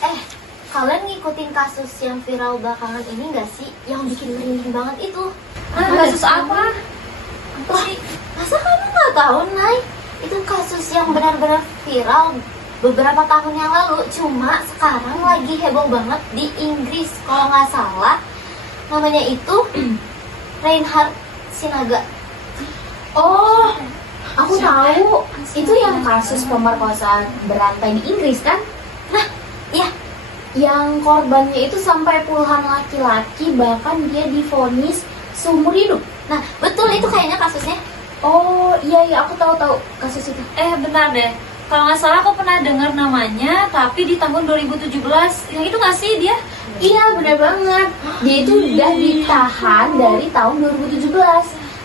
Eh, kalian ngikutin kasus yang viral belakangan ini nggak sih? Yang bikin merinding banget itu. Kasus apa? Wah, masa kamu nggak tahu, Nay? Itu kasus yang benar-benar viral beberapa tahun yang lalu. Cuma sekarang lagi heboh banget di Inggris. Kalau nggak salah, namanya itu Reinhard Sinaga. Oh, aku tahu. Itu yang kasus pemerkosaan berantai di Inggris kan? Nah, iya. Yang korbannya itu sampai puluhan laki-laki, bahkan dia divonis seumur hidup. Nah, betul itu kayaknya kasusnya. Oh iya aku tahu kasus itu. Benar deh. Kalau nggak salah aku pernah dengar namanya, tapi di tahun 2017. Yang itu nggak sih dia? Iya benar banget. Dia itu udah ditahan dari tahun 2017.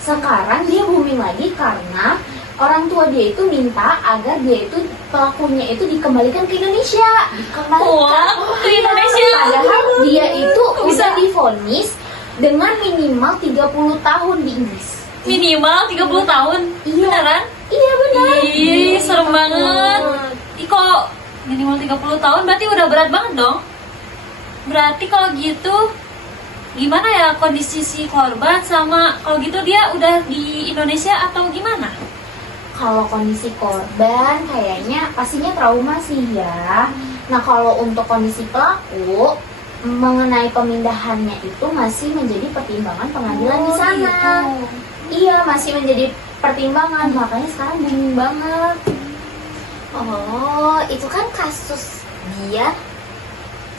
Sekarang dia booming lagi karena orang tua dia itu minta agar dia itu pelakunya itu dikembalikan ke Indonesia. Wah, ke Indonesia. Padahal dia itu bisa divonis dengan minimal 30 tahun di Inggris. Minimal 30 tahun. Iya. Beneran? Iya benar. Ih, serem banget. Ih, kok minimal 30 tahun berarti udah berat banget dong. Berarti kalau gitu gimana ya kondisi si korban, sama kalau gitu dia udah di Indonesia atau gimana? Kalau kondisi korban kayaknya pastinya trauma sih ya. Nah kalau untuk kondisi pelaku mengenai pemindahannya itu masih menjadi pertimbangan pengadilan di sana. Gitu. Iya masih menjadi pertimbangan, makanya sekarang booming banget. Oh, itu kan kasus dia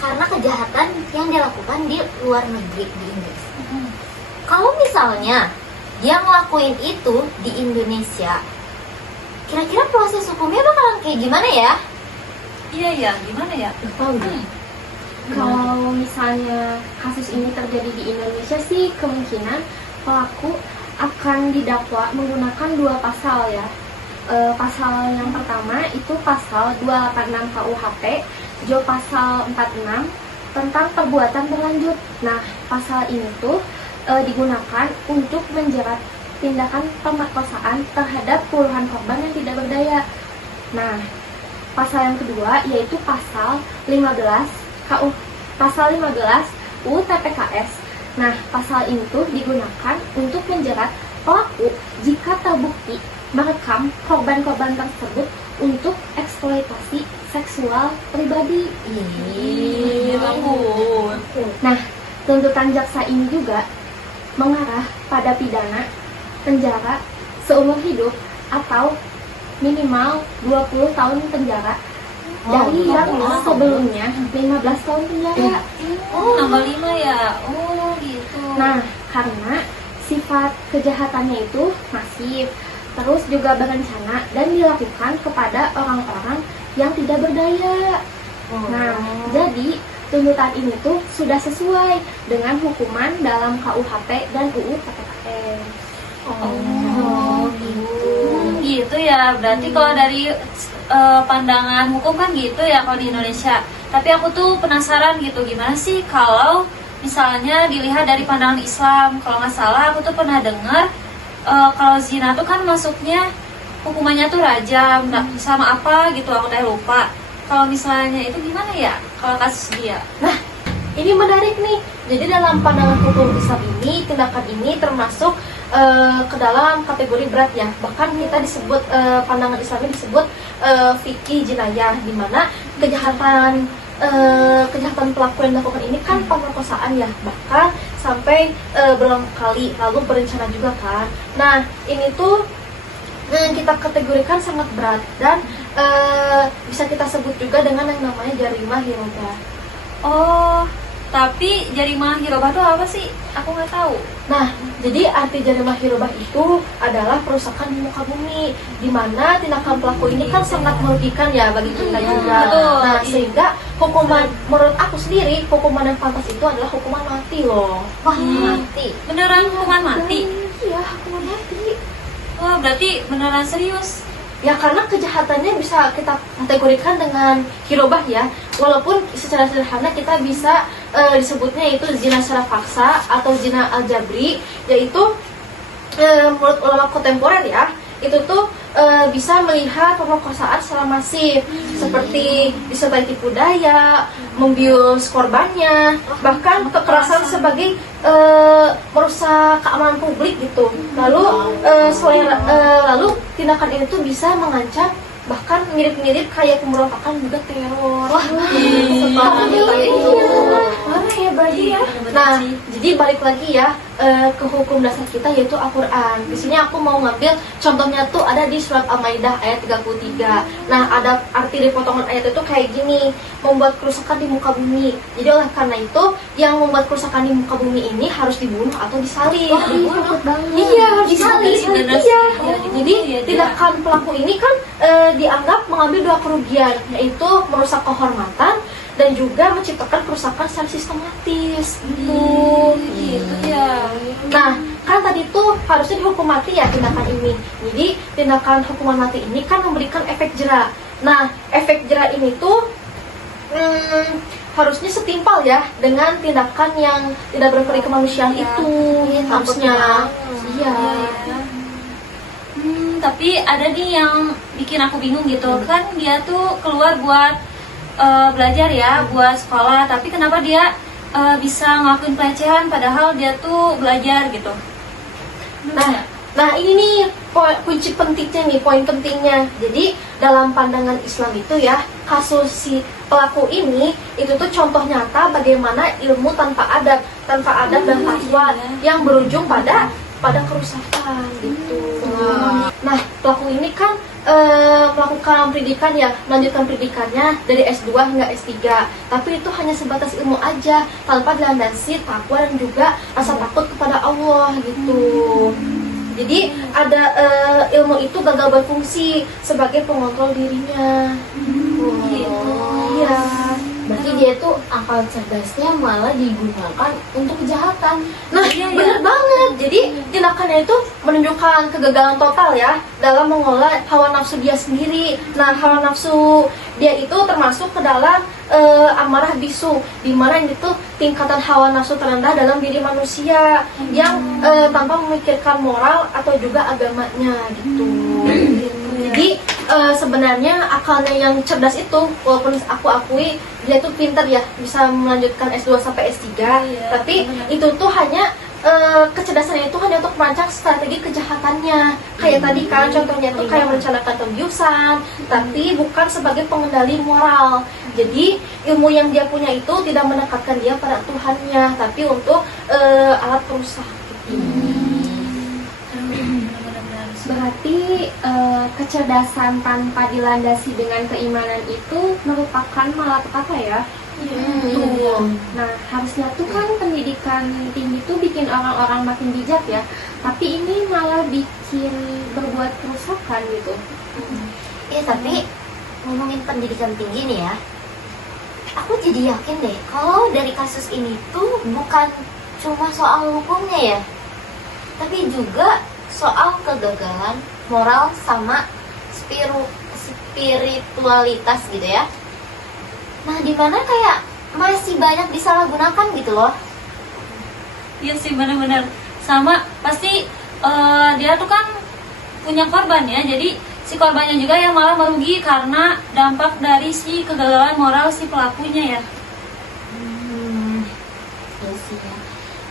karena kejahatan yang dilakukan di luar negeri di Inggris. Kalau misalnya dia ngelakuin itu di Indonesia, kira-kira proses hukumnya bakalan kayak gimana ya? Iya ya, gimana ya? Tahu deh. Kalau misalnya kasus ini terjadi di Indonesia sih kemungkinan pelaku akan didakwa menggunakan dua pasal ya. Pasal yang pertama itu pasal 286 KUHP, Jo pasal 46 tentang perbuatan berlanjut. Nah, pasal ini tuh digunakan untuk menjerat tindakan pemerkosaan terhadap puluhan korban yang tidak berdaya. Nah, pasal yang kedua yaitu pasal 15 pasal 15 UU TPKS. Nah, pasal ini tuh digunakan untuk menjerat pelaku jika terbukti merekam korban-korban tersebut untuk eksploitasi seksual pribadi. Ampun. Nah, tuntutan jaksa ini juga mengarah pada pidana penjara seumur hidup atau minimal 20 tahun penjara dari yang sebelumnya 15 tahun penjara. Tambah 5 ya? Oh gitu. Nah, karena sifat kejahatannya itu masif, terus juga berencana dan dilakukan kepada orang-orang yang tidak berdaya. Nah, jadi tuntutan ini tuh sudah sesuai dengan hukuman dalam KUHP dan UU TPKS. Oh gitu ya. Berarti kalau dari pandangan hukum kan gitu ya kalau di Indonesia. Tapi aku tuh penasaran gitu, gimana sih kalau misalnya dilihat dari pandangan Islam. Kalau nggak salah aku tuh pernah dengar kalau zina tuh kan masuknya hukumannya tuh rajam sama apa gitu, aku teh lupa. Kalau misalnya itu gimana ya kalau kasus dia? Nah, ini menarik nih. Jadi dalam pandangan hukum Islam ini, tindakan ini termasuk ke dalam kategori berat ya. Bahkan kita disebut pandangan Islam ini disebut fikih jinayah, di mana kejahatan pelaku yang dilakukan ini kan pemerkosaan ya, bahkan sampai berulang kali, lalu berencana juga kan. Nah, ini tuh kita kategorikan sangat berat dan bisa kita sebut juga dengan yang namanya jarimah hirobah. Oh, tapi jarimah hirobah itu apa sih? Aku nggak tahu. Nah, jadi arti jarimah hirobah itu adalah perusakan di muka bumi, di mana tindakan pelaku ini kan sangat merugikan ya bagi kita juga. Nah, sehingga hukuman, menurut aku sendiri, hukuman yang pantas itu adalah hukuman mati loh. Wah, mati. Beneran hukuman mati? Iya, hukuman mati. Wah, berarti beneran serius. Ya karena kejahatannya bisa kita kategorikan dengan hirobah ya. Walaupun secara sederhana kita bisa disebutnya itu zina secara paksa atau zina al-jabri, yaitu menurut ulama kontemporer ya, itu tuh bisa melihat pemerkosaan secara masif, seperti disertai tipu daya, membius korbannya, bahkan kekerasan sebagai merusak keamanan publik gitu. Lalu lalu tindakan ini tuh bisa mengancam, bahkan mirip-mirip kayak pemberontakan juga teror. Wah, ya berarti ya. Nah, jadi balik lagi ya ke hukum dasar kita yaitu Al-Quran. Di sini aku mau ngambil contohnya tuh ada di surat Al-Maidah ayat 33. Nah, ada arti dari potongan ayat itu kayak gini, membuat kerusakan di muka bumi. Jadi oleh karena itu yang membuat kerusakan di muka bumi ini harus dibunuh atau disalib. Iya, harus disalib. Iya. Jadi tindakan pelaku ini kan dianggap mengambil dua kerugian, yaitu merusak kehormatan dan juga menciptakan kerusakan secara sistematis gitu ya. Nah, kan tadi tuh harusnya dihukum mati ya tindakan ini. Jadi tindakan hukuman mati ini kan memberikan efek jera. Nah, efek jera ini tuh harusnya setimpal ya dengan tindakan yang tidak berperi kemanusiaan itu harusnya. Iya. Tapi ada nih yang bikin aku bingung gitu. Kan dia tuh keluar buat belajar ya, buat sekolah, tapi kenapa dia bisa ngelakuin pelecehan padahal dia tuh belajar gitu. Nah ini nih kunci pentingnya nih, poin pentingnya. Jadi dalam pandangan Islam itu ya, kasus si pelaku ini itu tuh contoh nyata bagaimana ilmu tanpa adab dan fatwa yang berujung pada kerusakan gitu. Nah, pelaku ini kan melakukan pendidikan ya, melanjutkan pendidikannya dari S2 hingga S3. Tapi itu hanya sebatas ilmu aja, tanpa dilandasi takwa dan juga rasa takut kepada Allah gitu. Jadi ada ilmu itu gagal berfungsi sebagai pengontrol dirinya. Iya. Berarti dia tuh akal cerdasnya malah digunakan untuk kejahatan. Nah, benar banget. Jadi tindakannya itu menunjukkan kegagalan total ya dalam mengolah hawa nafsu dia sendiri. Nah, hawa nafsu dia itu termasuk ke dalam amarah bisu, di mana itu tingkatan hawa nafsu terendah dalam diri manusia yang tanpa memikirkan moral atau juga agamanya gitu. Jadi sebenarnya akalnya yang cerdas itu, walaupun aku akui dia tuh pintar ya, bisa melanjutkan S2 sampai S3, tapi itu tuh hanya kecerdasannya itu hanya untuk merancang strategi kejahatannya. Kayak tadi kan contohnya tuh kayak merencanakan pembiusan, tapi bukan sebagai pengendali moral. Jadi ilmu yang dia punya itu tidak mendekatkan dia pada Tuhannya, tapi untuk alat perusak gitu. Berarti kecerdasan tanpa dilandasi dengan keimanan itu merupakan malapetaka ya. Nah, harusnya tuh kan pendidikan tinggi tuh bikin orang-orang makin bijak ya. Tapi ini malah bikin berbuat kerusakan gitu. Iya, tapi ngomongin pendidikan tinggi nih ya, aku jadi yakin deh kalau dari kasus ini tuh bukan cuma soal hukumnya ya, tapi juga soal kegagalan moral sama spiritualitas gitu ya. Nah, dimana kayak masih banyak disalahgunakan gitu loh. Iya sih, benar-benar sama. Pasti dia tuh kan punya korban ya, jadi si korbannya juga yang malah merugi karena dampak dari si kegagalan moral si pelakunya ya. Iya sih ya.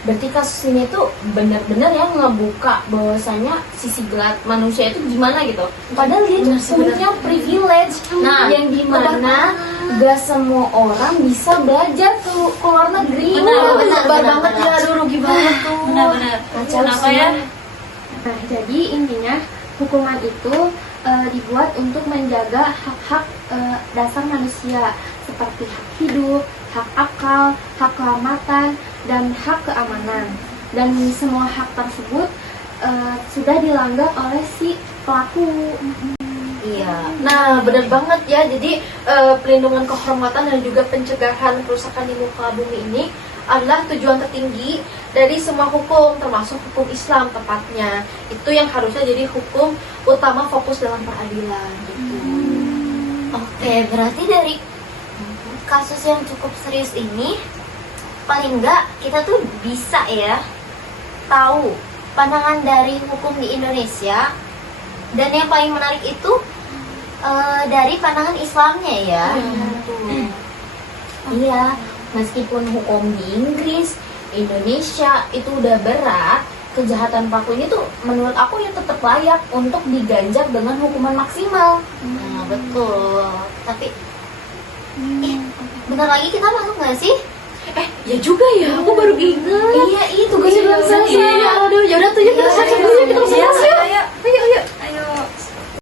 Berarti kasus ini tuh benar-benar ya ngebuka bahwasanya sisi gelap manusia itu gimana gitu. Padahal dia punya privilege, yang dimana gak semua orang bisa belajar ke luar negeri. Benar banget ya, aduh rugi banget tuh. Benar-benar. Kenapa ya? Nah, jadi intinya hukuman itu dibuat untuk menjaga hak-hak dasar manusia seperti hak hidup, hak akal, hak keselamatan, dan hak keamanan. Dan semua hak tersebut sudah dilanggar oleh si pelaku. Iya. Nah, benar banget ya. Jadi pelindungan kehormatan dan juga pencegahan kerusakan di muka bumi ini adalah tujuan tertinggi dari semua hukum, termasuk hukum Islam tepatnya. Itu yang harusnya jadi hukum utama fokus dalam peradilan gitu. Oke, berarti dari kasus yang cukup serius ini, paling enggak kita tuh bisa ya tahu pandangan dari hukum di Indonesia Dan yang paling menarik itu dari pandangan Islamnya ya. Iya, meskipun hukum di Inggris, Indonesia itu udah berat, kejahatan pelaku ini tuh menurut aku ya tetap layak untuk diganjar dengan hukuman maksimal. Nah, betul. Tapi bentar lagi kita masuk nggak sih? Ya juga ya, aku baru ingat. Iya, itu tugasnya belum selesai. Iya, aduh, yaudah tuh yuk kita siap-siap dulu, kita masuk kelas yuk.